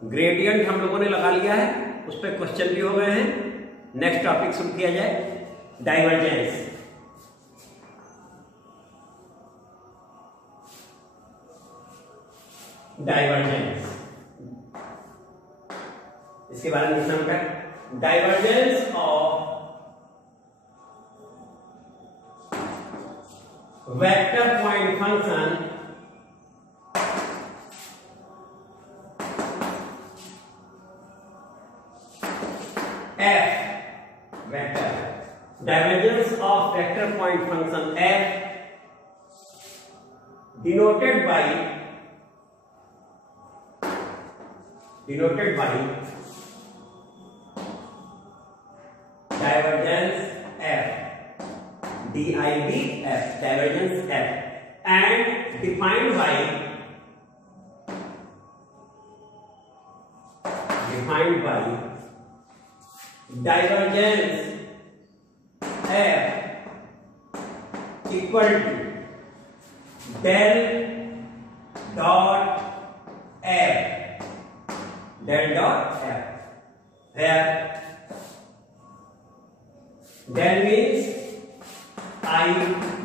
Gradient हम लोगों ने लगा लिया है, उस पर क्वेश्चन भी हो गए हैं। नेक्स्ट टॉपिक शुरू किया जाए, डाइवर्जेंस। डाइवर्जेंस इसके बारे में लिखना होगा, divergence of vector point function f vector, divergence of vector point function f denoted by divergence f, DID f, divergence f, and defined by divergence f equal to del dot f, where del means I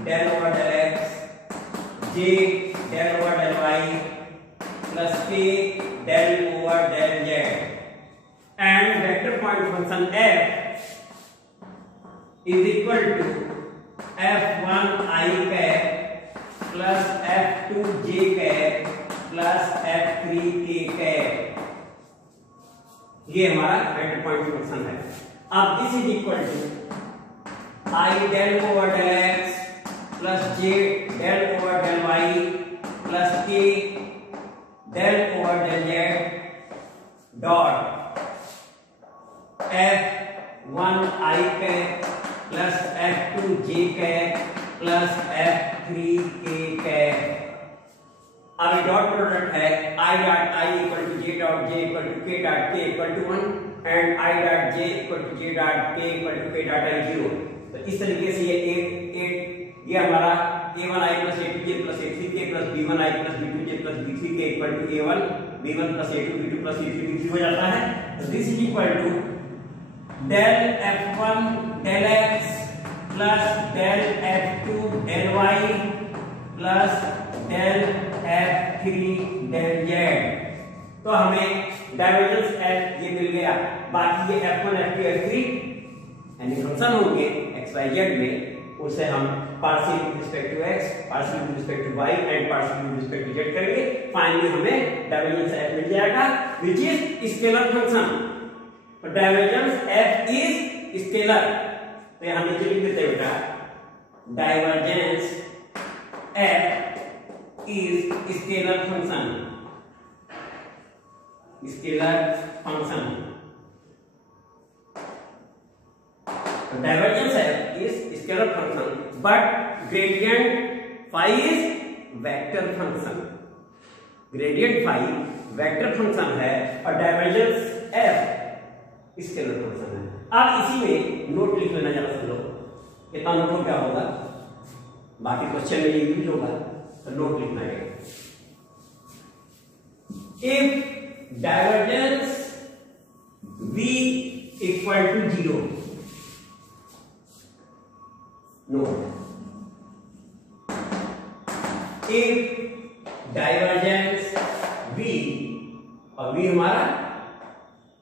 del over del x, j del over del y, plus k del over del z, and vector point function f is equal to f1 I cap plus f2 j cap plus f3 k cap, ये हमारा vector point function है। अब this is equal to I del over del x plus j del over del y plus k del over del z dot f1 I cap plus f2 j cap plus f3 k cap। अब ये dot product है I dot I equal to j dot j equal to k dot k equal to 1 and I dot j equal to j dot k equal to k dot I 0। तो इस तरीके से ये हमारा a1 I plus a2j plus a3k plus b1 I plus b2j plus b3k equal to a1 b1 plus a2 b2 plus a3 b3 हो जाता है। तो this is equal to del f1 del x plus del f2 del y plus del f3 del z। तो हमें divergence f ये मिल गया। बाकी ये f1 f2 f3 यानी फंक्शन होंगे x y z में, उसे हम partial with respect to x, partial with respect to y and partial with respect to z करेंगे। फाइनली हमें डाइवर्जेंस f मिल जाएगा व्हिच इज स्केलर फंक्शन। तो डाइवर्जेंस f इज स्केलर, तो यहां नीचे लिख देते हैं बेटा, divergence f is scalar function, divergence f is scalar function but gradient phi is vector function, gradient phi vector function है और divergence f scalar function है। अब इसी में नोट लिख लेना जरा सुन लो, इतना नोट क्या होगा, बाकी क्वेश्चन में ये यूज होगा, तो नोट लिखना है। If divergence v equal to 0, note, if divergence v, और v हमारा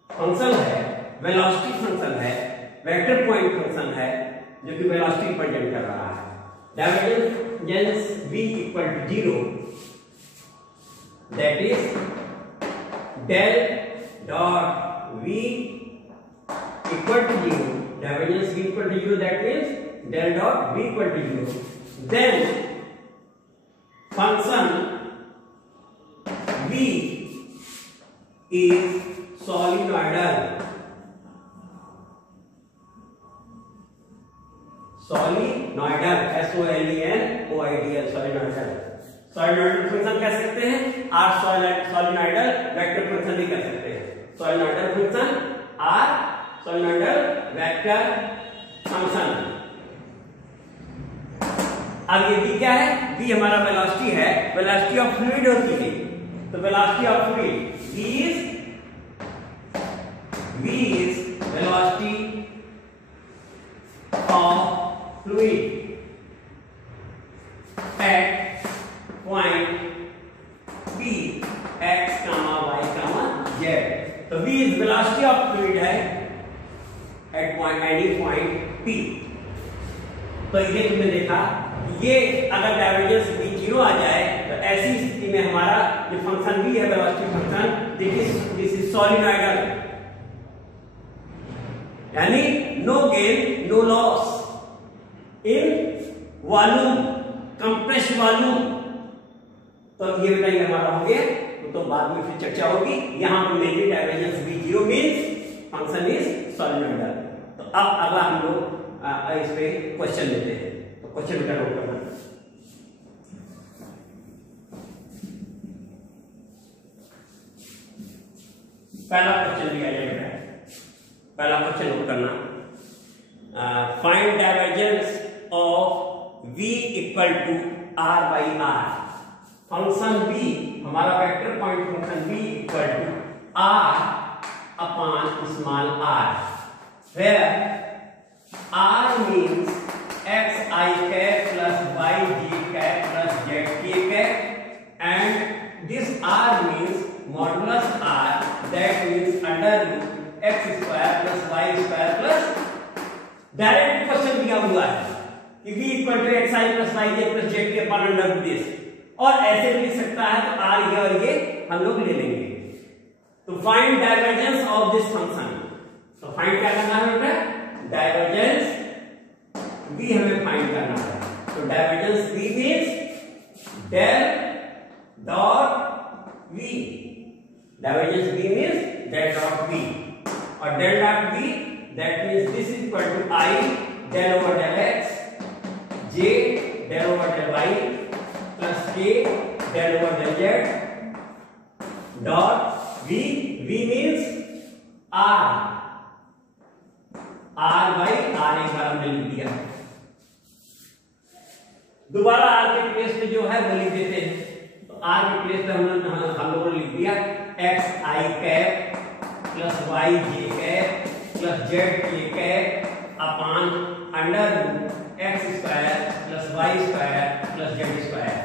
फंक्शन है, वेलोसिटी फंक्शन है, वेक्टर पॉइंट फंक्शन है जो कि वेलोसिटी प्रेजेंट कर रहा है। Divergence v equal to 0, that is del dot v equal to 0, divergence v equal to 0, that means del dot v equal to 0, then function v is solenoidal, SOLENOIDL, solenoidal। solenoidal function कह सकते हैं और solenoidal vector function भी कह सकते हैं। solenoidal function और solenoidal vector function. अब ये v क्या है, v हमारा वेलोसिटी है, वेलोसिटी ऑफ फ्लूइड होती है, तो velocity of fluid v is V is velocity of fluid at point P x, y, z। तो V is velocity of fluid है at point any point P। तो ये तुमने देखा, ये अगर डाइवर्जेंस V 0 आ जाए तो ऐसी स्थिति में हमारा जो फंक्शन V है velocity function, this is solenoidal, यानी no gain no loss in volume, compressed volume. तो ये बताइए हमारा हो गया, तो बाद में फिर चर्चा होगी। यहां पर mainly divergence V 0 means function is solenoidal. तो अब अगला हम लोग इस पे क्वेश्चन लेते हैं। तो क्वेश्चन का नोट करना, पहला क्वेश्चन दिया जाएगा, पहला क्वेश्चन नोट करना, find divergence of V equal to R by R। Function V, हमारा vector point function V equal to R upon small r, where R means xi cap plus yj cap plus zk cap and this R means modulus R, that means under root x square plus y square plus, direct question दिया हुआ है कि v equal to xi plus yj plus zk upon under root this, और ऐसे भी लिख सकता है तो R ये और ये हम लोग ले लेंगे। तो find divergence of this function, तो फाइंड क्या करना है बेटा, डाइवर्जेंस V हमें फाइंड करना है। तो divergence V means del dot V, divergence V means del dot V, और del dot V that means this is equal to I del over del x, J del over del y plus K del over del z dot V, V means R, R by R एक बार हमने लिख दिया, दोबारा R के place पे जो है वो लिख देते हैं। तो R के प्लेस पे हम लोगों ने लिख दिया x I cap plus y j cap plus z k cap upon under root x square plus y square plus z square.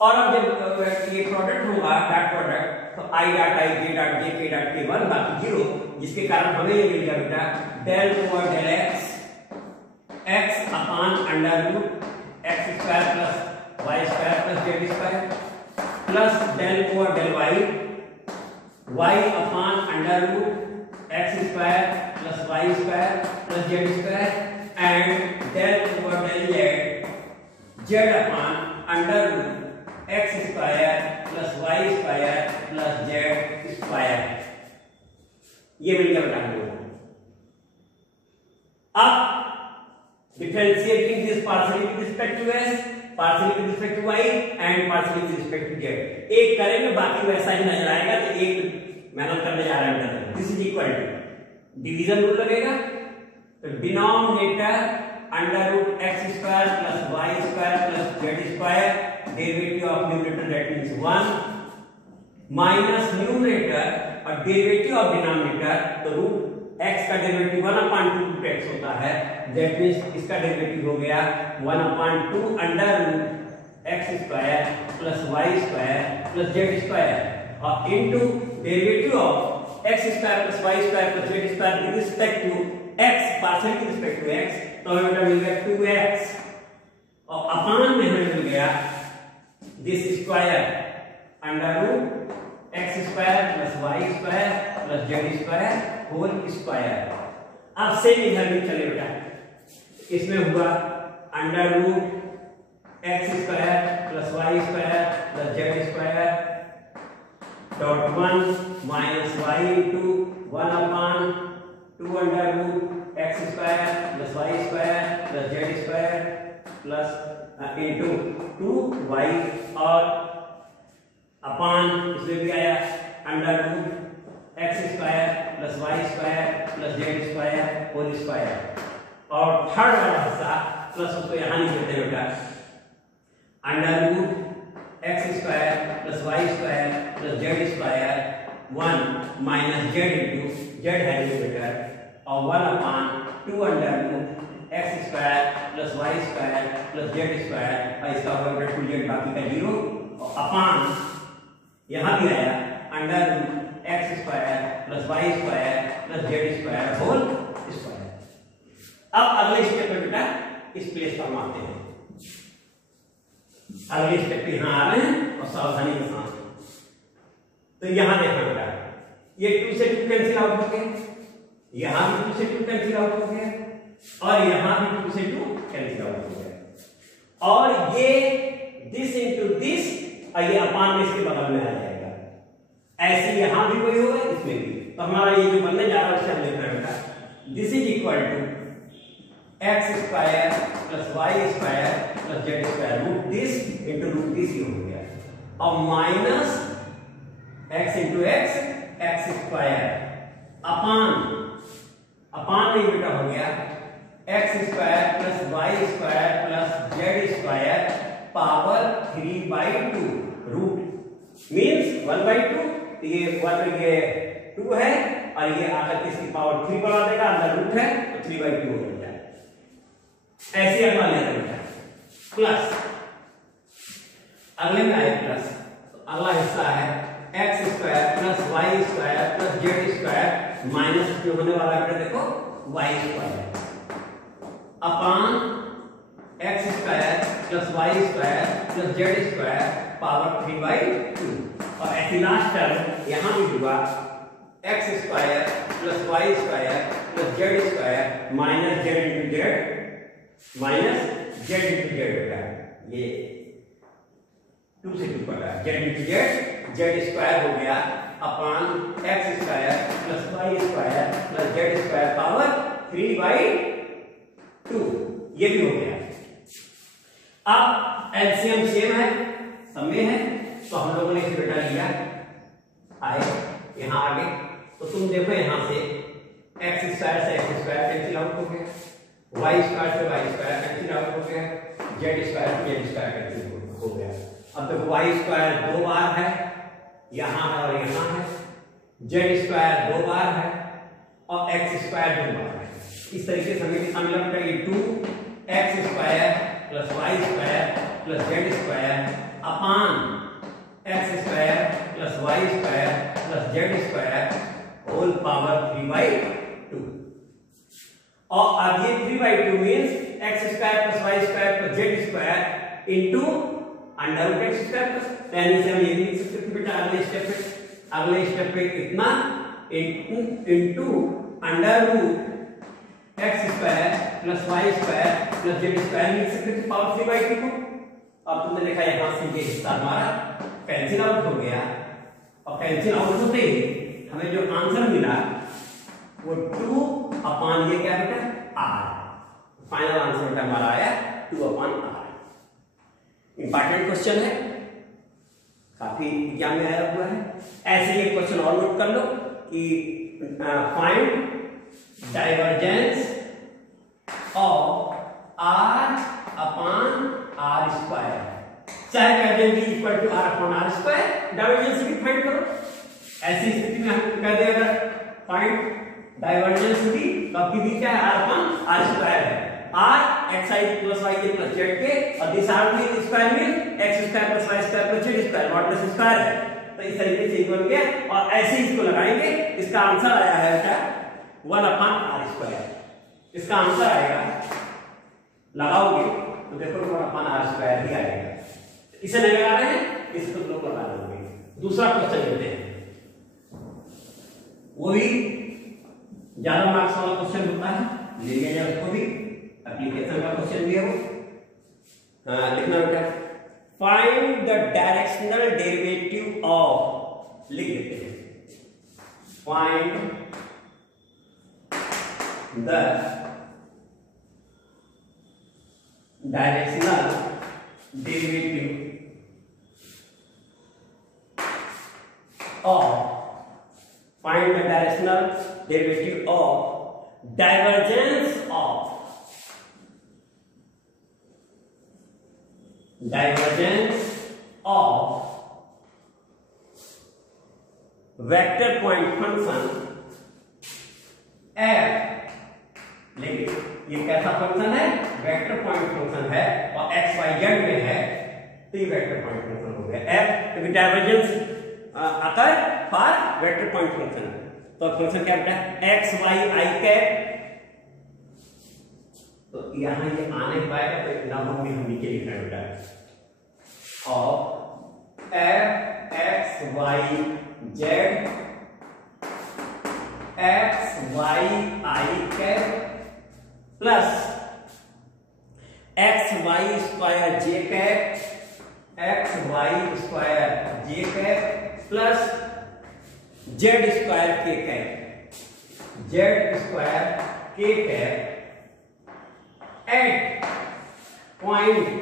और अब जब ये प्रोडक्ट होगा, डॉट प्रोडक्ट, तो I dot I, J dot J, K dot K 1 बाकी 0, जिसके कारण हमें ये मिल गया बेटा del over del x upon under root x square plus y square plus z square plus del over del y upon under root x square plus y square plus z square and del over del z upon under root x square plus y square plus z square. ये मिल गया बेटा हम लोगों को। अब differentiating this partially with respect to s, partially with respect to y and partially with respect to z, एक करेंगे बाकी वैसा ही नजर आएगा। तो एक मैंने करने जा रहा है, this is equal to division rule लगेगा, तो denominator under root x square plus y square plus z square, derivative of numerator that means 1 minus numerator और डेरिवेटिव ऑफ डिनोमिनेटर, तो रूट x का डेरिवेटिव 1/2 रूट x होता है, that means इसका derivative हो गया 1/2 under root x square plus y square plus z square और into derivative of x square plus y square plus z square with respect to x, partial with respect to x, तो हमें मिल गया 2x और upon में हमें मिल गया this square under root x square plus y square plus z square whole square. अब सेम इधर भी चले बेटा, इसमें हुआ under root x square plus y square plus z square dot 1 minus y into 1/2 under root x square plus y square plus z square plus into 2y और upon इसमें भी आया under root x square plus y square plus z square whole square, और third वाला हिस्सा plus उसको यहाँ नहीं देते बेटा, under root x square plus y square plus z square 1 minus z into z है न्यूमरेटर और 1/2 under root x square plus y square plus z square और इसका होगा 2z बाकी का 0 और अपान यहाँ भी आया under root x square plus y square plus z square whole square. अब अगले स्टेप में बेटा इस प्लेस पर आते हैं। अगले स्टेप पे यहाँ आ रहे हैं और सावधानी के साथ। तो यहाँ देखना बेटा ये 2 से 2 कैंसिल आउट हो गए, यहाँ भी 2 से 2 कैंसिल आउट हो गए और यहाँ भी 2 से 2 कैंसिल आउट हो गए और ये दिस इंटू दिस और ये अपान में इसके बगल में आ जाएगा। ऐसे यहाँ भी वही होगा इसमें भी। तो हमारा ये जो बनने जा रहा है उससे हम लिख रहे हैं बेटा this is equal to x square plus y square plus z square root this into root this ये हो गया और minus x into x x square upon में बेटा हो गया x square plus y square plus z square power 3/2 root means 1/2। ये 2 है और ये आकर के इसकी पावर 3 बढ़ा देगा, अंदर रूट है तो 3/2 हो जाएगा। ऐसे अगला लेना बेटा प्लस अगले में आए प्लस तो अगला हिस्सा है x square plus y square plus z square minus जो होने वाला है देखो y square upon x square plus y square plus z square power 3/2 और ऐसी लास्ट टर्म यहां भी हुआ x square plus y square plus z square minus z into z minus z into z होगा। ये 2 से 2 पड़ा जेड इंटू जेड स्क्वायर हो गया upon x square plus y square plus z square power 3/2 ये भी हो गया। अब एलसीएम सेम है सब में है तो हम लोगों ने इसे बेटा लिया आए यहां आगे तो तुम देखो यहां से एक्स स्क्वायर से एक्स स्क्वायर कैंसिल आउट हो गया, वाई स्क्वायर से वाई स्क्वायर कैंसिल आउट हो गया, जेड स्क्वायर से जेड स्क्वायर कैंसिल हो गया। अब देखो वाई स्क्वायर 2 बार है यहां है और यहां है, जेड स्क्वायर 2 बार है और एक्स स्क्वायर 2 बार है। इस तरीके से हमें कितना मिला बेटा ये 2 x square plus y square plus z square upon x square plus y square plus z square whole power 3/2 और अब ये 3/2 means x square plus y square plus z square into under root x square plus यानी से हम ये लिख सकते हैं बेटा अगले स्टेप पे इतना into under root x square plus y square plus z square लिख सकते हैं पावर 3/2 को। अब तुमने देखा यहां से ये हिस्सा हमारा कैंसिल आउट हो गया और कैंसिल आउट होते ही हमें जो आंसर मिला वो 2 अपान ये क्या बेटा r। फाइनल आंसर बेटा हमारा आया 2 अपान r। इंपॉर्टेंट क्वेश्चन है काफी एग्जाम में आया हुआ है। ऐसे ही एक क्वेश्चन और नोट कर लो कि find divergence of r upon r square. चाहे कहते हैं equal to r upon r square divergence भी फाइंड करो। ऐसी स्थिति में हम कहते हैं अगर फाइंड डाइवर्जेंस भी तो आपकी भी क्या है r अपॉन r स्क्वायर है। r xi plus y plus z के और दिस r भी स्क्वायर में x square plus y square plus z square not plus square है। तो इस तरीके से इक्वल गया और ऐसे ही इसको लगाएंगे। इसका आंसर आया है बेटा 1 अपॉन r स्क्वायर। इसका आंसर आएगा लगाओगे तो देखो 1 अपॉन r स्क्वायर ही आएगा। इसे नहीं लगा रहे हैं इसे तुम लोग लगा लोगे। दूसरा क्वेश्चन लेते हैं वो भी ज्यादा मार्क्स वाला क्वेश्चन होता है, ले लिया जाए उसको भी। एप्लीकेशन का क्वेश्चन भी है वो लिखना बेटा find the directional derivative of लिख देते हैं find the directional derivative of find the directional derivative of divergence of vector point function f, लेकिन ये कैसा फंक्शन है? वेक्टर पॉइंट फंक्शन है और x y z में है, तो ये वेक्टर पॉइंट फंक्शन हो गया f, क्योंकि डाइवर्जेंस आता है फॉर वेक्टर पॉइंट फंक्शन। तो फंक्शन क्या बेटा? x y I कैप, तो यहां ये आने पाएगा तो नाम भी हम नीचे लिख रहे हैं बेटा, और f x y z x y I cap plus x y square j cap x y square j cap plus z square k cap z square k cap at point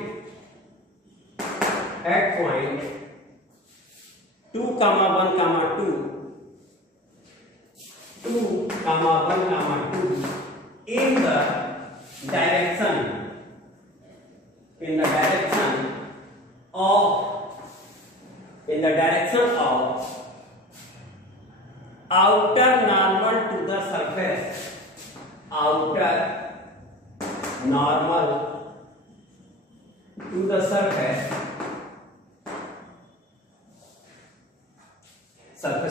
2, 1, 2 in the direction of outer normal to the surface, outer normal to the surface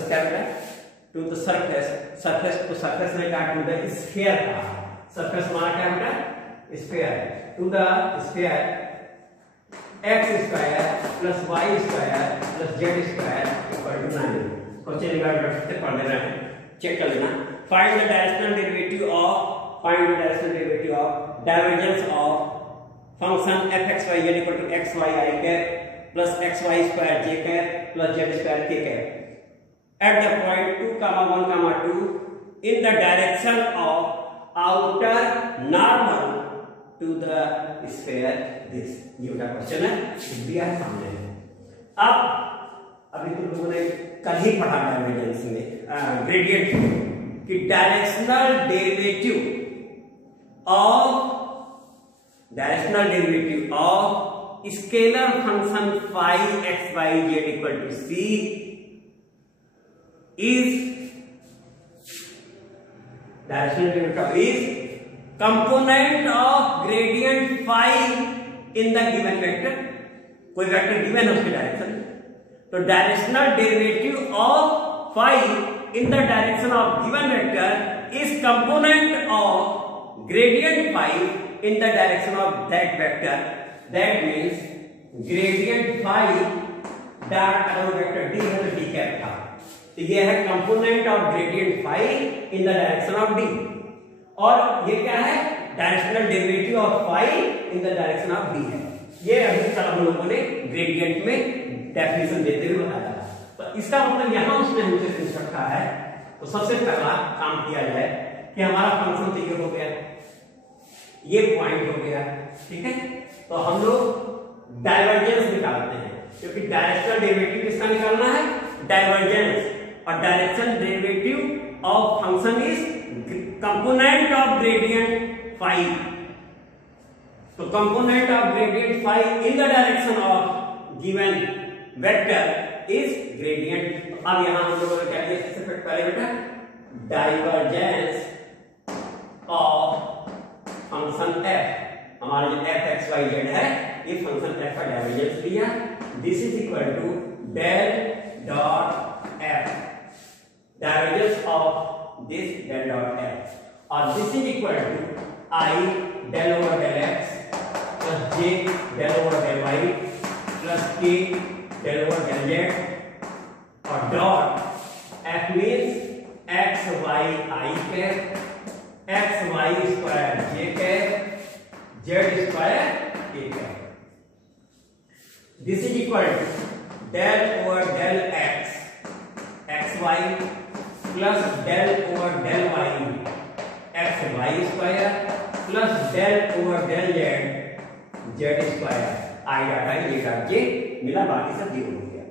क्या है? To the surface को surface में काट to the sphere का surface माना क्या बेटा? Sphere. To the sphere x square plus y square plus z square equal to 9। Question regard से पढ़ ले रहे हैं, चेक कर लेना। Find the directional derivative of divergence of function fxy equal to xy I cap plus xy square j cap plus z square k cap at the point 2, 1, 2 in the direction of outer normal to the sphere this। ये उनका question है, दिया है सामने। अब अभी तुम लोगों ने कल ही पढ़ा डाइवर्जेंस में ग्रेडियंट कि directional derivative of scalar function phi x y z equal to c is directional derivative is component of gradient phi in the given vector। कोई वेक्टर गिवन है उसकी डायरेक्शन, तो directional derivative of phi in the direction of given vector is component of gradient phi in the direction of that vector। that means gradient phi dot अगर vector d है तो d cap था, तो ये है component of gradient phi in the direction of d, और ये क्या है? Directional derivative of phi in the direction of d है। ये अभी तक हम लोगों ने ग्रेडियंट में डेफिनेशन देते हुए बताया। तो इसका मतलब यहां उसने हमसे पूछ रखा है, तो सबसे पहला काम किया जाए कि हमारा फंक्शन तो ये हो गया, ये पॉइंट हो गया, ठीक है। तो हम लोग डाइवर्जेंस निकालते हैं, क्योंकि डायरेक्शनल डेरिवेटिव किसका निकालना है? डाइवर्जेंस। और direction derivative of function is component of gradient phi। तो component of gradient phi in the direction of given vector is gradient. अब यहां हम लोगों ने क्या किया? सबसे पहले बेटा डाइवर्जेंस ऑफ फंक्शन f, हमारा जो f x y z है ये फंक्शन f का डाइवर्जेंस लिया। This is equal to del dot f, divergence of this del dot f, और this is equal to I del over del x plus j del over del y plus k del over del z, और dot f means x y I cap x y square j cap z square k cap. This is equal to del over del x x y plus del over del y x y square plus del over del z z square i dot i ये dot जे मिला, बाकी सब zero हो गया।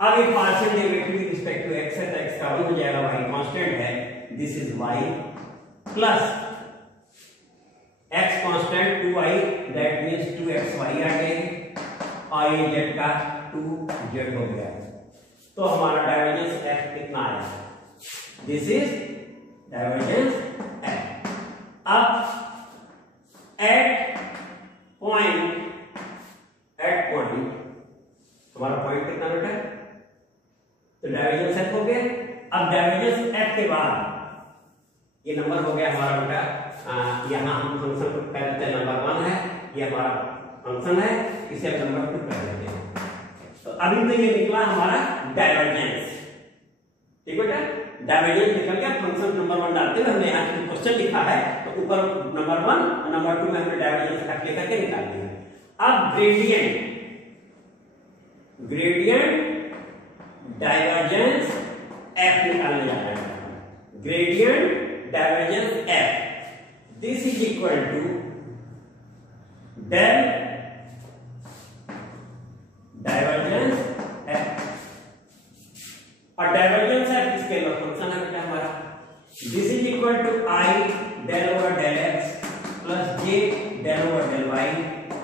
अब ये partial derivative with respect to x है, तो एक्स का 1 हो जाएगा, वाई कांस्टेंट है, this is y plus x constant 2y, that means 2xy आ गए, और ये जेड का 2z हो गया। तो हमारा डाइवर्जेंस एफ कितना आया? This is divergence F. अब एट पॉइंट हमारा पॉइंट कितना बेटा? तो डाइवर्जेंस एफ हो गया। अब डाइवर्जेंस एफ के बाद ये नंबर हो गया हमारा बेटा, यहाँ हम फंक्शन को कह देते हैं नंबर 1 है, ये हमारा फंक्शन है, इसे हम नंबर 2 कह देते हैं। तो अभी तो ये निकला हमारा डाइवर्जेंस, ठीक बेटा। डाइवर्जेंस निकल गया, फंक्शन नंबर 1 डालते हुए हमने यहाँ क्वेश्चन लिखा है तो ऊपर नंबर 1 और नंबर 2 में हमने डाइवर्जेंस एफ लेकर के निकाल दिया। अब ग्रेडियंट डाइवर्जेंस एफ निकालने जा रहे हैं। Gradient divergence f, this is equal to del divergence f, और डाइवर्जेंस एफ स्केलर फंक्शन है बेटा हमारा। This is equal to i del over del x plus j del over del y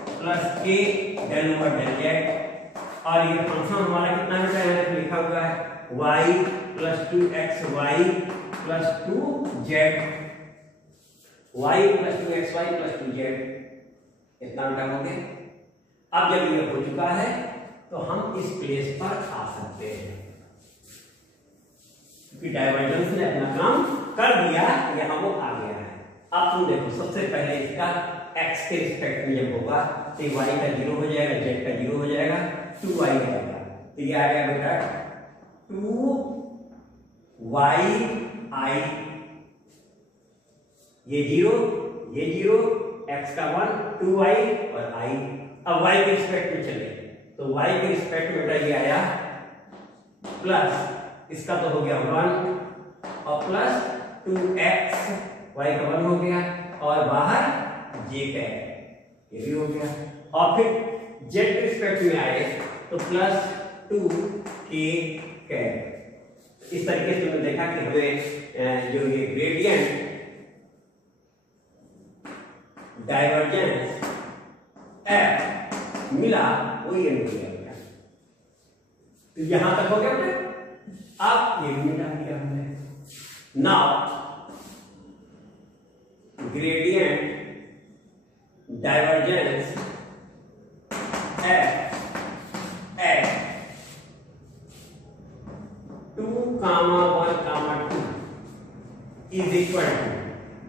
plus k del over del z, और ये function हमारा कितना बेटा यहाँ लिखा हुआ है y plus 2xy plus 2z, y plus 2xy plus 2z, इतना बेटा हो गया। अब जब ये हो चुका है तो हम इस प्लेस पर आ सकते हैं, क्योंकि डाइवर्जेंस ने अपना काम कर दिया, यहाँ वो आ गया है। अब तुम देखो, सबसे पहले इसका x के रिस्पेक्ट में जब होगा तो y का 0 हो जाएगा, z का 0 हो जाएगा, 2y आएगा, तो ये आ गया बेटा 2y i, ये 0 x का 1 2y और i। अब y के रिस्पेक्ट में चले तो y के रिस्पेक्ट में बेटा ये आया प्लस, इसका तो हो गया 1 और प्लस 2x, y का 1 हो गया और बाहर j का ये भी हो गया, और फिर z के रिस्पेक्ट में आए तो प्लस 2k कैप। इस तरीके से हमने देखा कि हमें जो ये ग्रेडियंट डाइवर्जेंस एफ मिला वो ये मिल गया। तो यहां तक हो गया बेटा। अब ये भी मिटा दिया हमने। Now gradient divergence f at 2, 1, 2 is equal to,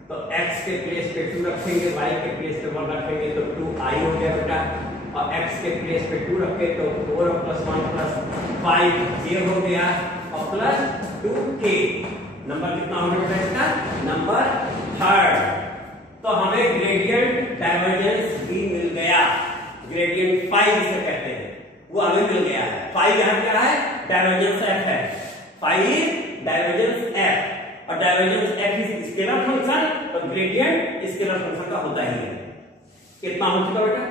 तो x के प्लेस पे 2 रखेंगे, y के प्लेस पे 1 रखेंगे तो 2i हो गया बेटा, और x के प्लेस पे 2 रखे तो 4 प्लस 1 प्लस 5j हो गया, और प्लस 2k। नंबर कितना हो गया बेटा इसका? नंबर 3। तो हमें ग्रेडियंट डाइवर्जेंस भी मिल गया, ग्रेडियंट फाई जिसे कहते हैं वो हमें मिल गया है। फाई यहाँ क्या है? डाइवर्जेंस एफ है। फाई डाइवर्जेंस एफ, और divergence F is scalar function, तो ग्रेडियंट स्केलर फंक्शन का होता ही है। कितना हो चुका बेटा?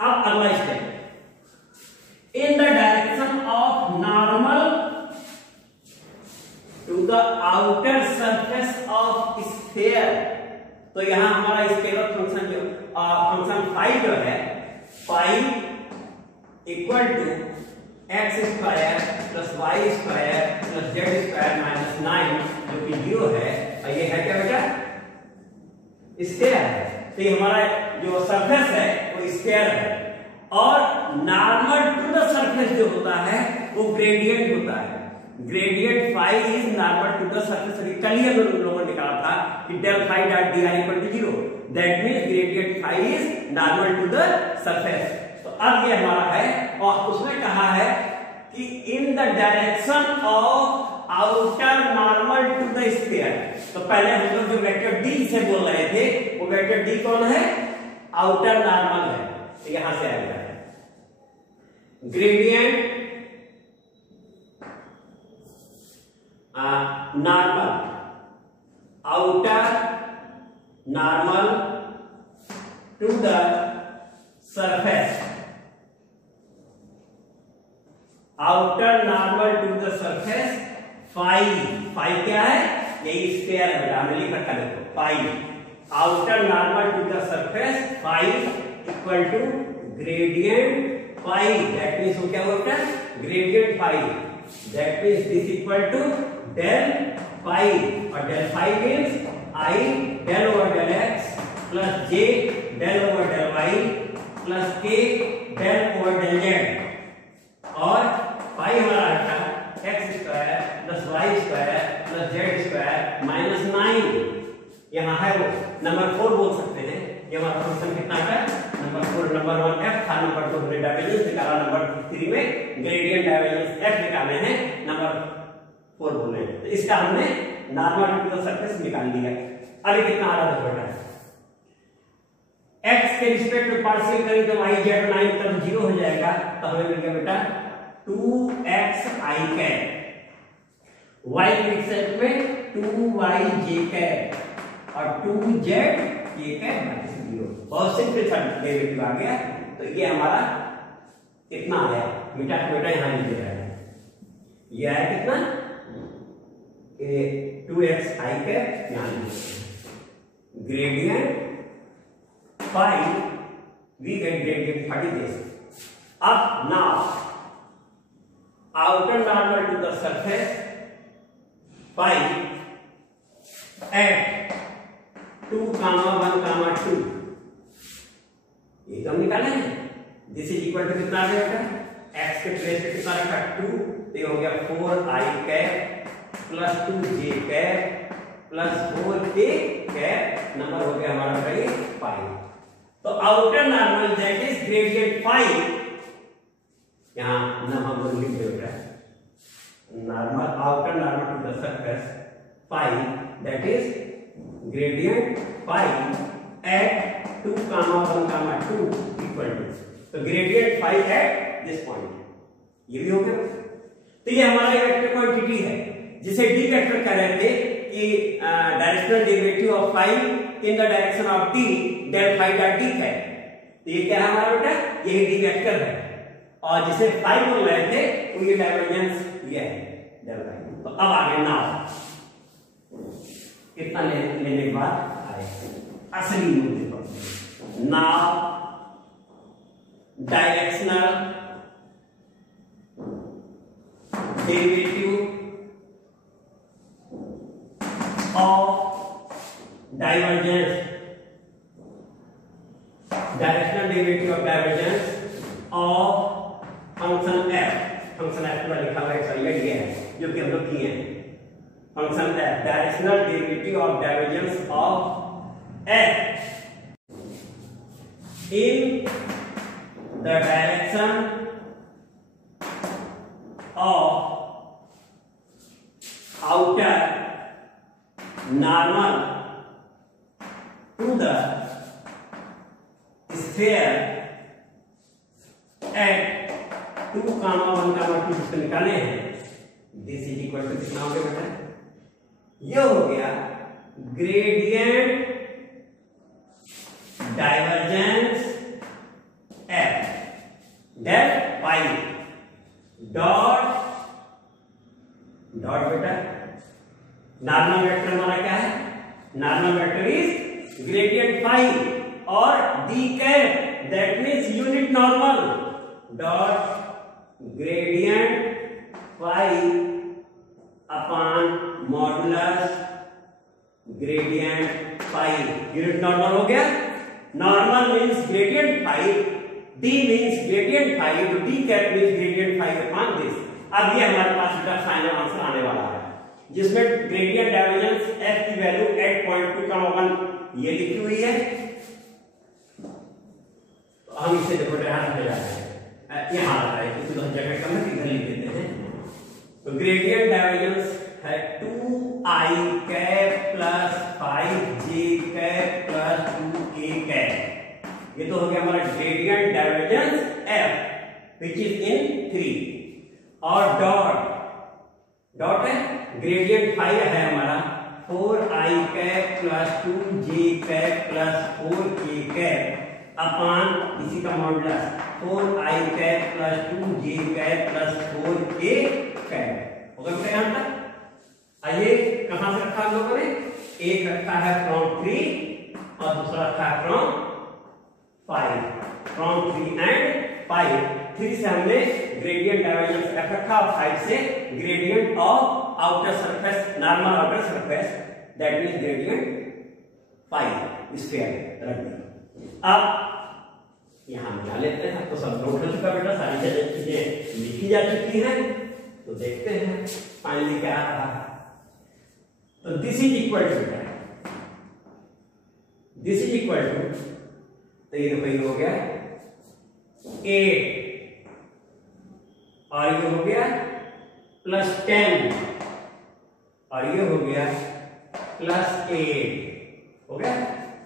अब अगला step, in the direction of normal to the outer surface of sphere. तो यहां हमारा स्केलर फंक्शन जो फंक्शन फाई जो है, phi equal to x square plus y square plus z square minus 9 जो कि 0 है, और ये है क्या बेटा? स्फीयर है। तो ये हमारा जो सरफेस है वो स्फीयर है, और नॉर्मल टू द सरफेस जो होता है वो ग्रेडियंट होता है। Gradient phi is normal to the surface. कल ही हम लोगों ने निकाला था कि del phi dot d r equal to 0, that means gradient phi is normal to the surface. तो अब ये हमारा है, और उसने कहा है कि in the direction of outer normal to the sphere. तो पहले हम लोग जो वेक्टर डी से बोल रहे थे वो वेक्टर डी कौन है? आउटर नॉर्मल है। तो यहां से आ गया gradient normal outer normal to the surface, outer normal to the surface phi. Phi क्या है? यही स्क्वायर है बेटा, हमने लिख रखा है देखो, phi outer normal to the surface phi equal to gradient phi. That means वो क्या हुआ बेटा? Gradient phi. That means this equal to del phi, और del phi means i del over del x plus j del over del y plus k del over del z, और phi हमारा आता x square plus y square plus z square minus 9। यहाँ है वो number 4 बोल सकते हैं। ये हमारा फंक्शन कितना है, नंबर 4, नंबर 1 f था, नंबर 2 हमने डाइवर्जेंस निकाला, नंबर 3 में ग्रेडियंट डाइवर्जेंस f निकाले हैं, नंबर 4 बोले हैं। तो इसका हमने नॉर्मल टू द सरफेस निकाल दिया। अभी कितना आ रहा है बेटा, x के रिस्पेक्ट में पार्शियल करें तो y z 9 तब 0 हो जाएगा, तो हमें मिल गया बेटा 2x i कैप, y के रिस्पेक्ट में 2y j कैप और 2z k कैप माइनस 0। बहुत सिंपल सा डेरिवेटिव आ गया। तो ये हमारा कितना आया बेटा, बेटा यहाँ लिख दे रहा है, ये आया कितना 2x i कैप, यहाँ लिख gradient phi we get gradient 30 this। अब now outer normal to the surface phi at 2, 1, 2, ये तो हम निकाले हैं। दिस इज इक्वल टू कितना आ जाएगा, x के प्लेस पे कितना रखा 2, तो ये हो गया 4i cap plus 2j cap plus 4k cap, number हो गया हमारा भाई 5। तो outer normal that is gradient 5, यहाँ नाम हम लोग लिख देते हैं, normal outer normal to the surface 5 that is gradient 5 at 2, 1, 2 equal to, तो ग्रेडियंट 5 एट दिस पॉइंट, ये भी हो गया। तो ये हमारा वेक्टर क्वांटिटी है जिसे डी वेक्टर कह रहे थे कि directional derivative of 5 in the direction of d del phi dot d है। तो ये क्या है हमारा बेटा, ये डी वेक्टर है, और जिसे 5 बोल रहे थे वो ये डाइवर्जेंस ये है डेल फाई। तो अब आगे नाउ कितना लेने के बाद आए असली मुद्दे पर, now directional derivative of divergence, directional derivative of divergence of function f, function f पूरा लिखा हुआ है, ये है जो कि हम लोग किए हैं, function f directional derivative of divergence of f in the direction of outer normal to the sphere at 2, 1, 2 जिसको निकाले हैं, दिस इज इक्वल टू कितना हो गया बेटा, ये हो गया gradient divergence f del phi dot dot बेटा, नॉर्मल वेक्टर हमारा क्या है, normal vector is gradient phi और d cap that means unit normal dot gradient phi upon modulus gradient phi, unit normal हो गया। Normal means gradient phi, d means gradient phi, तो d cap means gradient phi upon this. अब ये हमारे पास इसका final answer आने वाला है, जिसमें ग्रेडियंट डाइवर्जेंस f की वैल्यू 8.2 ये लिखी हुई है। तो हम इसे देखो ध्यान से जाते हैं, यहां आता है किसी तो जगह कम है, इधर लिख देते हैं। तो ग्रेडियंट डाइवर्जेंस है 2i cap plus 5j cap plus 2k cap, ये तो हो गया हमारा gradient divergence f which is in 3, और डॉट डॉट है ग्रेडियंट फाई है हमारा 4i cap plus 2j cap plus 4k cap upon इसी का modulus 4i cap plus 2j cap plus 4k cap हो गया यहां तक। आइए कहां से रखा हम लोगों ने, एक रखा है फ्रॉम 3 और दूसरा रखा है फ्रॉम 5, फ्रॉम 3 एंड 5। 3 से हमने ग्रेडियंट डाइवर्जेंस एफ रखा और 5 से gradient of outer surface, normal outer surface, that means gradient phi sphere रख दिया। अब यहां मिला लेते हैं। आपको सब नोट हो चुका बेटा, सारी चीजें लिखी जा चुकी हैं, तो देखते हैं फाइनली क्या आ रहा है। तो दिस इज इक्वल टू क्या, दिस इज इक्वल टू, तो ये देखो ये हो गया 8 और ये हो गया +10 और ये हो गया +8, हो गया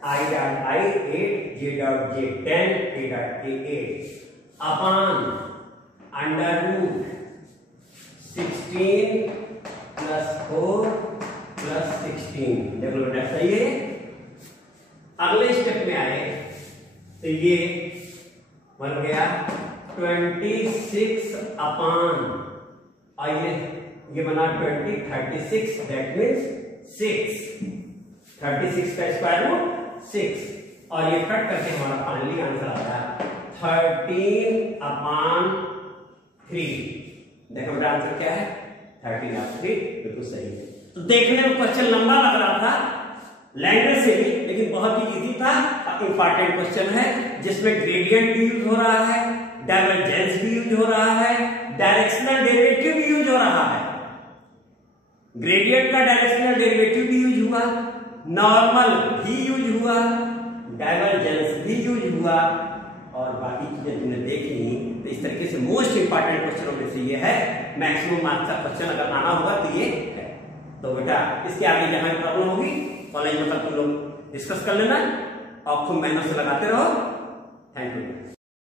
I dot I 8, J dot J 10, K dot K 8 upon under root 16 plus 4 plus 16। देखो बेटा सही है। अगले स्टेप में आए तो ये बन गया 26 अपॉन, और ये बना 20, 36, दैट मीन्स 6, 36 का स्क्वायर रूट 6, और ये कट करके हमारा फाइनली आंसर आता है 13 अपॉन 3। देखो बेटा आंसर क्या है 13 अपॉन 3, बिल्कुल सही है। तो देखने में क्वेश्चन लंबा लग रहा था लैंग्वेज से भी, लेकिन बहुत ही इजी था। इंपॉर्टेंट क्वेश्चन है जिसमें ग्रेडियंट भी यूज हो रहा है, डाइवर्जेंस भी यूज हो रहा है, डायरेक्शनल डेरिवेटिव भी यूज हो रहा है। ग्रेडियंट का डायरेक्शनल डेरिवेटिव भी यूज हुआ, नॉर्मल भी यूज हुआ, डाइवर्जेंस भी यूज हुआ, और बाकी चीजें तुमने देख ली। तो इस तरीके से मोस्ट इंपॉर्टेंट क्वेश्चनों में से ये है। मैक्सिमम मार्क्स का क्वेश्चन अगर आना होगा तो ये है। तो बेटा इसके आगे जहां प्रॉब्लम होगी कॉलेज में तुम लोग डिस्कस कर लेना और खूब मेहनत से लगाते रहो। Thank you.